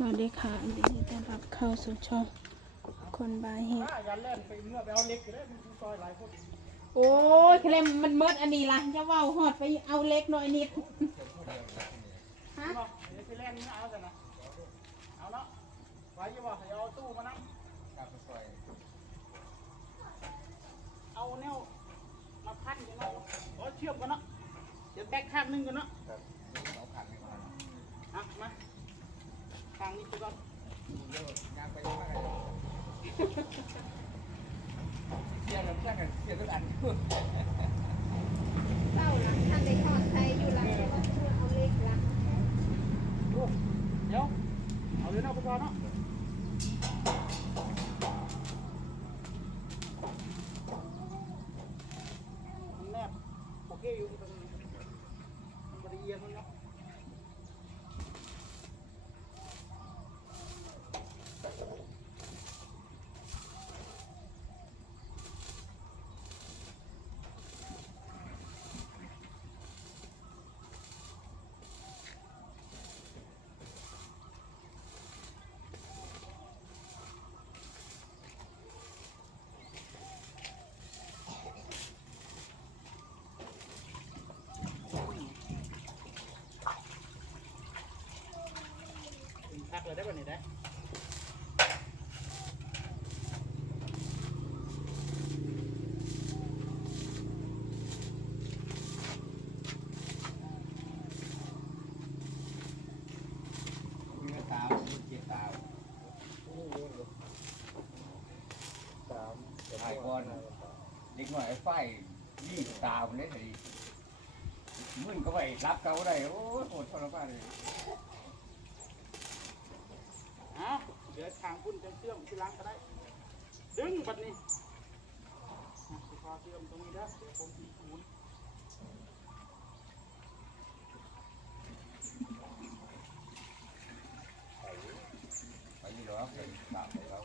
สวัสดีค่ะยินดีต้อนรับเข้าสู่ช่องคนบายเฮดยันเล่นไปเมื่อไปเอาเล็กอยู่ได้มันซอยหลายคนโอ้ยเคลมมันเมิดอันนี้ล่ะจะเว่าหอดไปเอาเล็กหน่อยนิดฮะเนาะเดี๋ยวไปเล่นนี่เอากันนะเอาเนาะไว้อยี่บ่ให้เอาตู้มานั่งเอาแนวมาพันกันเนาะเอาเชื่อมกันเนาะเดี๋ยวแบกข้างหนึงกันเนาะอะมาข้างนี้ไป ก่อนเศร้าละท่านได้ทอดไทยอยู่ละแต่ว่าเอเอาเล็กละโอ้เดี๋ยว เอาเลยเนาะไปก่อนเนาะมันแนบโอเคอยู่ตรงนี้มันบริเอียงมันเนาะ พักเลยได้ป่ะนี่ได้ถ่ายก่อนเด็กหน่อยไฟยี่ตาผมเลยสิมึนก็ไปรับเขาได้ โอ้โหทรมานเลย เอาเดี๋ยวทางพุ่นจะเชื่อมที่ล้างก็ได้ ดึงบัดนี้พอเชื่อมตรงนี้ได้เดี๋ยวผมหมุนไปนี่หรอไปตามไปเรา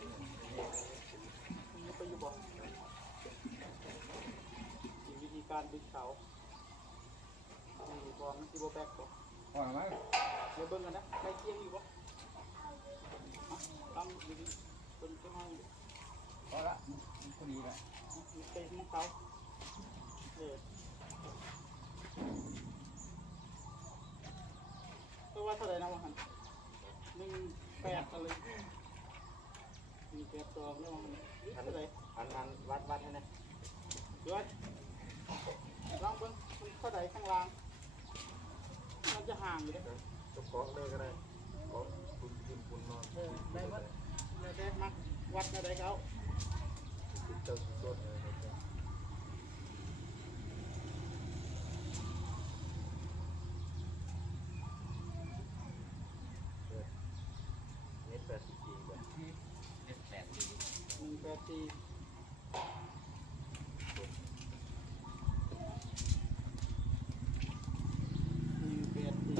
มีไปอยู่บ่วิธีการดึงเสานี่บ่มันสิบ่แบกบ่พอไหมเดี๋ยวเบิ่งกันนะใกล้เคียงอยู่บ่อะ ตั้งอยู่นี่เบิ่งจะมาอยู่พอละพอดีละมีเตะมีเสาเออตัวว่าเท่าไหร่นะวะหันหนึ่งแปดอะไรหนึ่งแปดสองแล้ววะหันนี่เท่าไหร่อันนั้นวัดวัดให้นะเดี๋ยวลองเบิ่งเท่าไหร่ข้างล่างมันจะห่างอยู่เด้อกระเพาะเลยก็ได้เพราะคุณกินคุณนอนเออได้วัดได้ได้มักวัดอะไรเขาติดเจ้าสุดๆเลยนะครับเมตรแปดสิบสี่แบบเด็ดแปดดีหนึ่งแปดสี่หนึ่งแปดสี่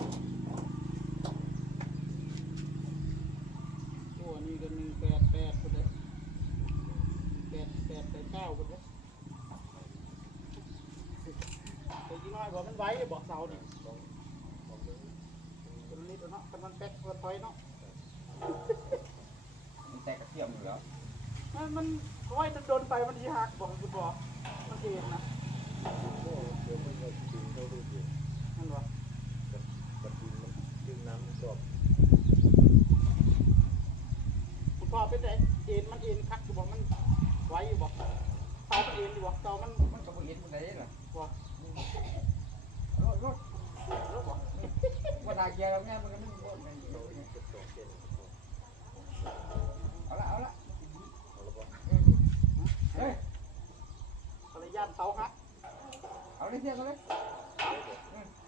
ตัวนี้ก็หนึ่งแปดแปดคนเลยแปดแปดแปดเก้าคนเลยตัว ยี่น้อยบอกมันไว้บอกเสานี่ของมึงตัวนี้ตัวเนมันแป๊กตัวถอยเนาะมันแตกกระเทียมอยู่แล้วมันมันร้อยจะโดนไปมันทีหักบอกคุณบอกมันเองนะเดี๋ยวมันจะดึงเข้าดูดินั่นวะกระดินมันดึงน้ำมันสอบคุณพ่อเป็นไงเอ็นมันเอ็นคักอยู่บอกมันไว้อยู่บอกเสามันเอ็นอยู่บอกเสามันมันก็บ่เห็นมันได้ล่ะ บอก รถรถ รถบอก ว่าตาเกียร์แล้วเนี่ยมันก็ไม่โดนมันอยู่กระสอบเนเอาละเอาละเอาละเฮ้ยอะไรยาเสาหักเอาเลยเทียบกันเลย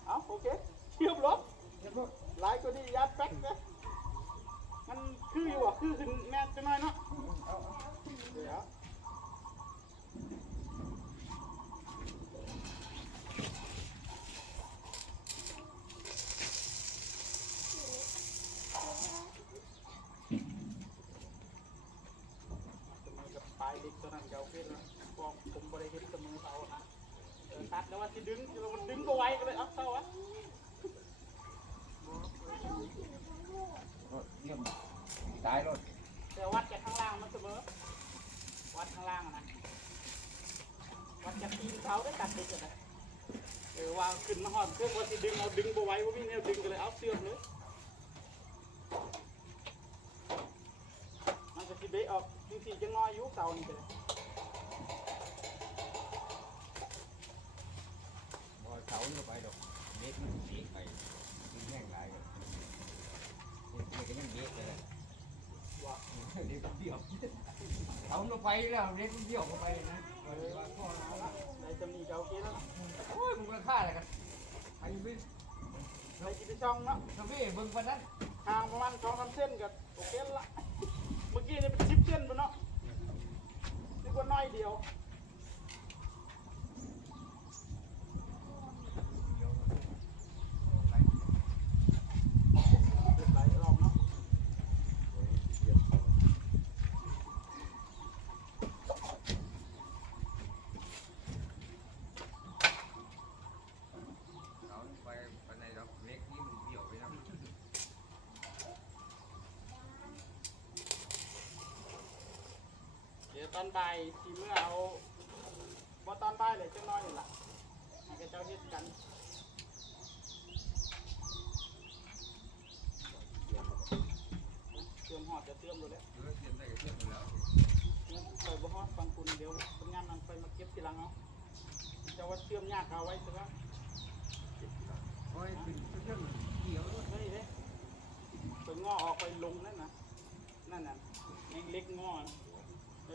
เอาโอเคเชื่อมรถเทียบรถหลายตัวนี้ย่านแป๊กนะมันคืออยู่อะคือขึ้นแม่จะน้อยเนาะเอาเอาเดี๋ยวปลายลิกตัวนั้นเก่าขึ้นแล้วพอผมบริเห็นกับมือเสาอะนะเอ อตัดแล้วว่าที่ดึงที่มันดึงก็ไว้ก็เลยเอาเสาอะรถเทียมตายรถแต่วัดจากข้างล่างมันเสมอวัดข้างล่างอะนะวัดจากตีนเขาได้ตัดไปจะได้เออว่าขึ้นมาหอดเครื่องว่าสิดึงเอาดึงบ่ไหว้ว่ามีแนวดึงก็เลยเอาเสื่อมเลยมันจะสิเบะออกจริงๆจะงอยอยุเสานี่เลย บ่ เสาลงไปดอกเล็กมันเบรกไปมันแห้งหลายเลยนี่ก็ยังเบรกเลยว่าเล็กเบี้ยวเสาลงไปแล้วเล็กมันเบี้ยวเข้าไปนะเออว่าพ่อเราละในจำนีก็โอเคแล้วล่ะโอ้ยมึงก็ฆ่าอะไรกันไอ้บิ๊กในจิตช่องเนาะทำไมเบิ่งปานนั้นห่างประมาณสองสามเส้นก็โอเคล้วละเมื่อกี้นี่เป็นสิบเส้นไปเนาะนึกว่าน้อยเดียว หลายรอบเนาะ เสาลงไปปานใดดอกเล็กนี่มันเบี้ยวไปนะ เดี๋ยว ตอนบ่ายทีเมื่อเอาว่ตอนบ่ายเลยเจ้าน้อยนี่ล่ะให้กับเจ้าเฮ็ดกันเตรียมหอดจะเตรียมเลยแหละเออเสียนได้ก็เสียนไปแล้วเนี่ยคอยบ่ฮอดฟังคุณเดี๋ยวทำงานนั้นไปมาเก็บทีหลังเอาเจะว่าเตรียมยากเอาไว้ซะว่าโอ้ยเป็นเรื่องเกี่ยวด้ยไม่ได้ไปงอออกไปลงนั่นนะนั่นน่ะแมงเล็กงอนะ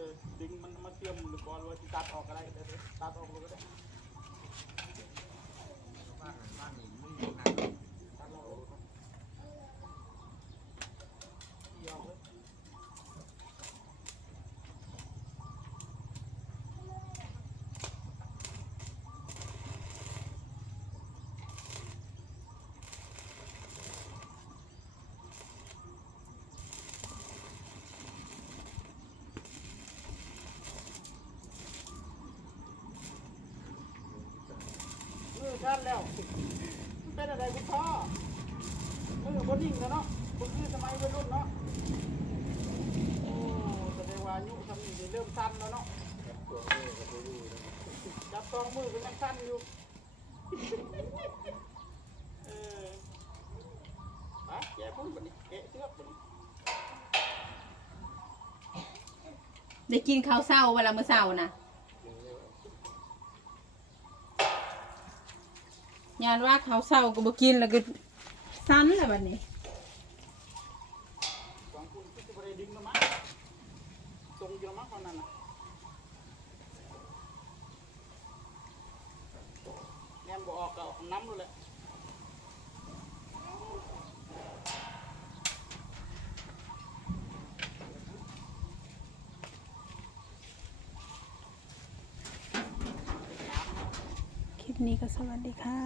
ออดึงมันมาเตรียมหรือบอลว่าจะตัดออกก็ได้เดี๋ยตัดออกเลยก็ได้ บ้านบ้านนี่มันอยู่ห่าง ตัดออกเลยเดี๋ยวเลย มือชันแล้ว เป็นอะไรคุณพ่อมือบนนิ่งแล้วเนาะบนคือสมัยวัยรุ่นเนาะ โอ้แสดงว่าอายุทำนี่เริ่มสั้นแล้วเนาะ จับสองมือเป็นยังสั้นอยู่ เออไปแกะพุ่นบัดนี้แกะเสื้อบัดนี้ได้กินข้าวเช้าเวลามื้อเช้านะ กินเนี่ย ยานว่าข้าวเช้าก็บ่กินแล้วก็สันแล้วบัดนี้สองคุณที่จะไปดึงแล้วมั้งตรงอยู่แล้วมั้งตอนนั้นน่ะแงนบ่ออกก็เอาน้ำเลยแหละคลิปนี้ก็สวัสดีค่ะ